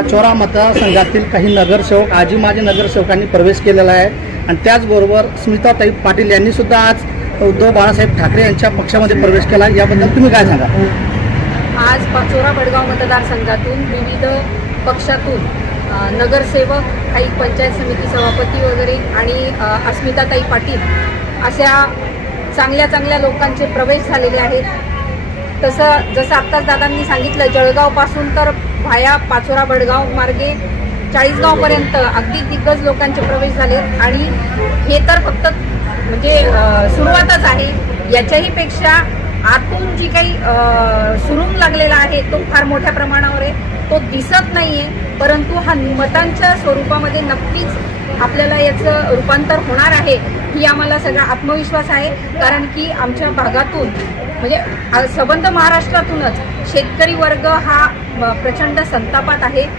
पाचोरा मतदारसंघातील काही नगरसेवक आजी माजी नगरसेवकांनी प्रवेश केलेला आहे. आणि त्याचबरोबर स्मिताताई पाटील यांनी सुद्धा आज उद्धव बाळासाहेब ठाकरे यांच्या पक्षामध्ये प्रवेश केला. याबद्दल तुम्ही काय सांगा आज पाचोरा बडगाव मतदारसंघातून विविध पक्षातून नगरसेवक काही पंचायत समिती सभापती वगैरे आणि अस्मिताताई पाटील अशा चांगल्या चांगल्या लोकांचे प्रवेश झालेले आहेत. तसं जसं आत्ताच दादांनी सांगितलं जळगावपासून तर व्हाया पाचोरा बडगाव मार्गे चाळीसगावपर्यंत अगदी दिग्गज लोकांचे प्रवेश झाले. आणि हे तर फक्त म्हणजे सुरुवातच आहे. याच्याही पेक्षा आतून जी काही सुरुंग सुरूंग लागलेला आहे तो फार मोठ्या प्रमाणावर आहे. तो दिसत नाहीये परंतु हा मतांच्या स्वरूपामध्ये नक्कीच आपल्याला याचं रूपांतर होणार आहे ही आम्हाला सगळा आत्मविश्वास आहे. कारण की आमच्या भागातून म्हणजे सबंध महाराष्ट्रातूनच शेतकरी वर्ग हा प्रचंड संतापात आहे.